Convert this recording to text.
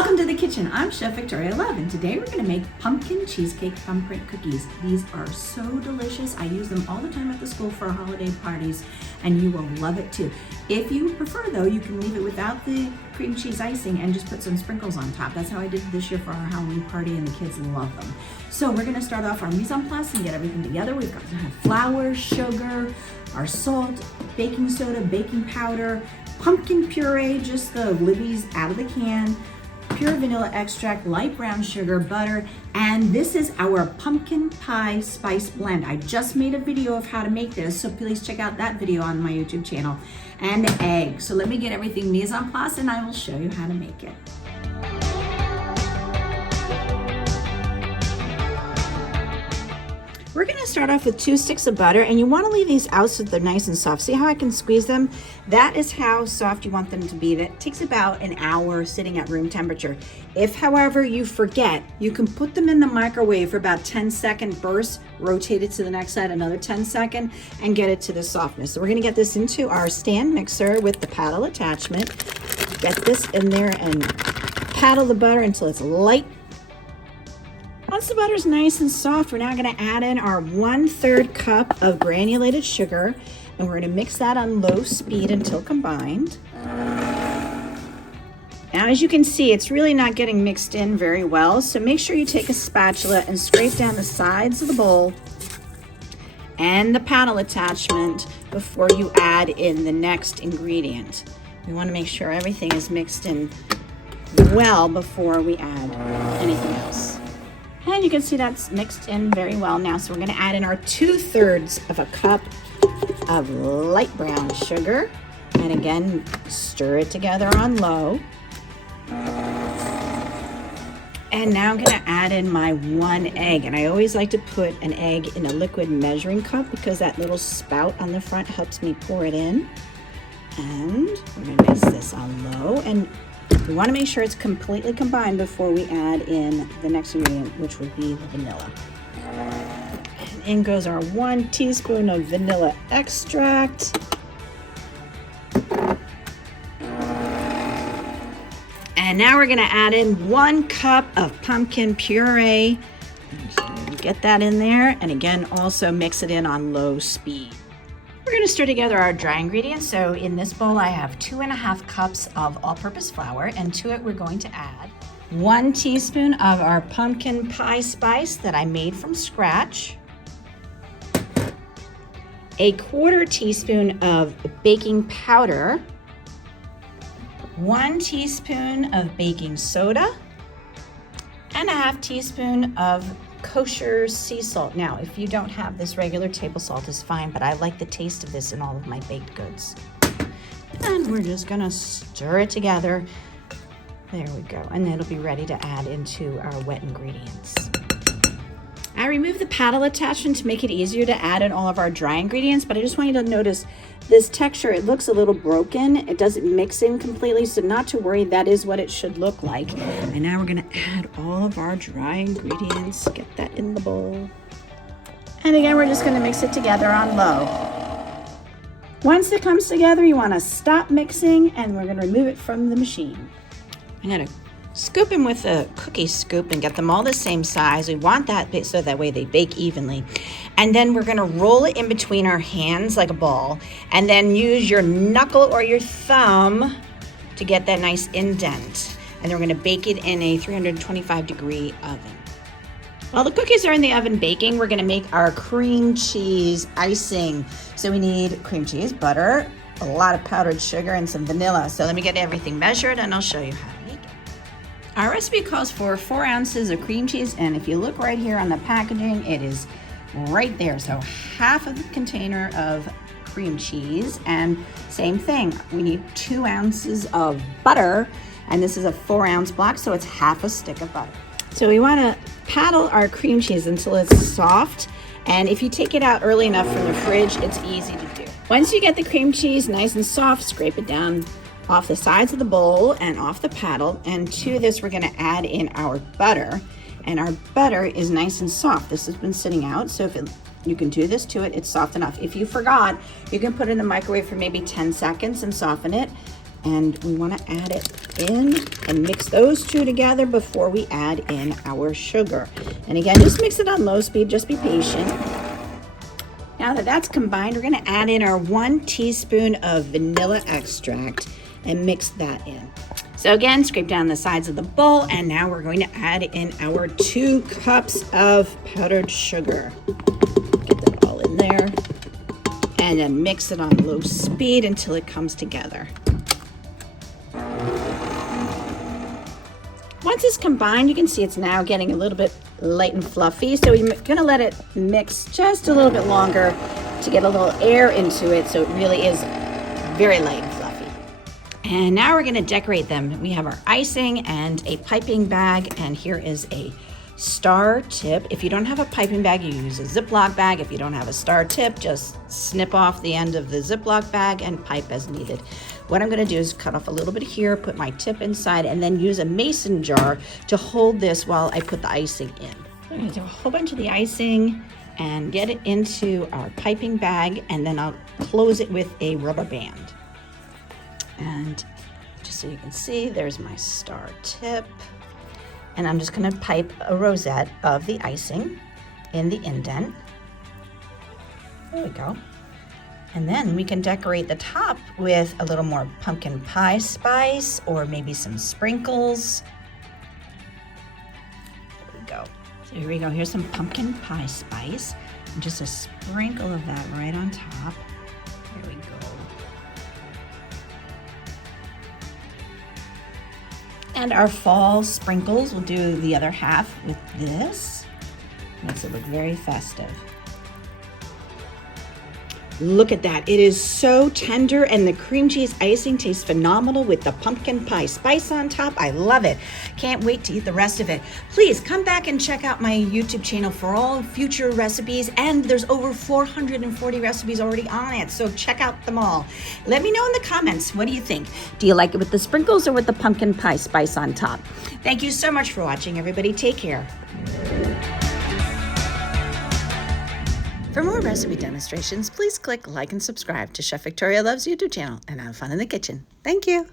Welcome to the kitchen. I'm Chef Victoria Love, and today we're going to make pumpkin cheesecake thumbprint cookies. These are so delicious. I use them all the time at the school for holiday parties, and you will love it too. If you prefer though, you can leave it without the cream cheese icing and just put some sprinkles on top. That's how I did it this year for our Halloween party, and the kids love them. So we're going to start off our mise en place and get everything together. We've got to have flour, sugar, our salt, baking soda, baking powder, pumpkin puree, just the libbies out of the can, pure vanilla extract, light brown sugar, butter, and this is our pumpkin pie spice blend. I just made a video of how to make this, so please check out that video on my YouTube channel. And egg. So let me get everything mise en place and I will show you how to make it. We're gonna start off with 2 sticks of butter, and you wanna leave these out so they're nice and soft. See how I can squeeze them? That is how soft you want them to be. That takes about an hour sitting at room temperature. If, however, you forget, you can put them in the microwave for about 10-second bursts, rotate it to the next side, another 10-second, and get it to the softness. So we're gonna get this into our stand mixer with the paddle attachment. Get this in there and paddle the butter until it's light. Once the butter's nice and soft, we're now going to add in our 1/3 cup of granulated sugar, and we're going to mix that on low speed until combined. Now, as you can see, it's really not getting mixed in very well, so make sure you take a spatula and scrape down the sides of the bowl and the paddle attachment before you add in the next ingredient. We want to make sure everything is mixed in well before we add anything else. And you can see that's mixed in very well now. So we're going to add in our 2/3 of a cup of light brown sugar. And again, stir it together on low. And now I'm going to add in my 1 egg. And I always like to put an egg in a liquid measuring cup because that little spout on the front helps me pour it in. And we're going to mix this on low. And we want to make sure it's completely combined before we add in the next ingredient, which would be the vanilla. And in goes our 1 teaspoon of vanilla extract. And now we're going to add in 1 cup of pumpkin puree. Get that in there, and again, also mix it in on low speed. We're going to stir together our dry ingredients. So in this bowl I have 2½ cups of all-purpose flour, and to it we're going to add 1 teaspoon of our pumpkin pie spice that I made from scratch, 1/4 teaspoon of baking powder, 1 teaspoon of baking soda, and 1/2 teaspoon of kosher sea salt. Now, if you don't have this, regular table salt is fine, but I like the taste of this in all of my baked goods. And we're just gonna stir it together. There we go. And then it'll be ready to add into our wet ingredients. I removed the paddle attachment to make it easier to add in all of our dry ingredients, but I just want you to notice this texture. It looks a little broken. It doesn't mix in completely, so not to worry, that is what it should look like. And now we're gonna add all of our dry ingredients, get that in the bowl. And again, we're just gonna mix it together on low. Once it comes together, you wanna stop mixing, and we're gonna remove it from the machine. I'm gonna scoop them with a cookie scoop and get them all the same size. We want that so that way they bake evenly. And then we're gonna roll it in between our hands like a ball, and then use your knuckle or your thumb to get that nice indent. And then we're gonna bake it in a 325-degree oven. While the cookies are in the oven baking, we're gonna make our cream cheese icing. So we need cream cheese, butter, a lot of powdered sugar, and some vanilla. So let me get everything measured and I'll show you how to make it. Our recipe calls for 4 ounces of cream cheese, and if you look right here on the packaging, it is right there. So 1/2 of the container of cream cheese, and same thing, we need 2 ounces of butter, and this is a 4-ounce block, so it's 1/2 a stick of butter. So we want to paddle our cream cheese until it's soft, and if you take it out early enough from the fridge, it's easy to do. Once you get the cream cheese nice and soft, scrape it down off the sides of the bowl and off the paddle, and to this we're going to add in our butter, and our butter is nice and soft. This has been sitting out, so if you can do this to it, it's soft enough. If you forgot, you can put it in the microwave for maybe 10 seconds and soften it. And we want to add it in and mix those two together before we add in our sugar. And again, just mix it on low speed, just be patient. Now that that's combined, we're going to add in our 1 teaspoon of vanilla extract and mix that in. So again, scrape down the sides of the bowl, and now we're going to add in our 2 cups of powdered sugar. Get that all in there. And then mix it on low speed until it comes together. Once it's combined, you can see it's now getting a little bit light and fluffy. So we're gonna let it mix just a little bit longer to get a little air into it, so it really is very light and fluffy. And now we're gonna decorate them. We have our icing and a piping bag, and here is a star tip. If you don't have a piping bag, you use a Ziploc bag. If you don't have a star tip, just snip off the end of the Ziploc bag and pipe as needed. What I'm going to do is cut off a little bit here, put my tip inside, and then use a mason jar to hold this while I put the icing in. I'm going to do a whole bunch of the icing and get it into our piping bag, and then I'll close it with a rubber band. And just so you can see, there's my star tip. And I'm just going to pipe a rosette of the icing in the indent. There we go. And then we can decorate the top with a little more pumpkin pie spice or maybe some sprinkles. There we go. So here we go. Here's some pumpkin pie spice. And just a sprinkle of that right on top. There we go. And our fall sprinkles, we'll do the other half with this. Makes it look very festive. Look at that, it is so tender, and the cream cheese icing tastes phenomenal with the pumpkin pie spice on top. I love it. Can't wait to eat the rest of it. Please come back and check out my YouTube channel for all future recipes, and there's over 440 recipes already on it, so check out them all. Let me know in the comments, what do you think? Do you like it with the sprinkles or with the pumpkin pie spice on top? Thank you so much for watching, everybody. Take care. For more recipe demonstrations, please click like and subscribe to Chef Victoria Loves YouTube channel and have fun in the kitchen. Thank you.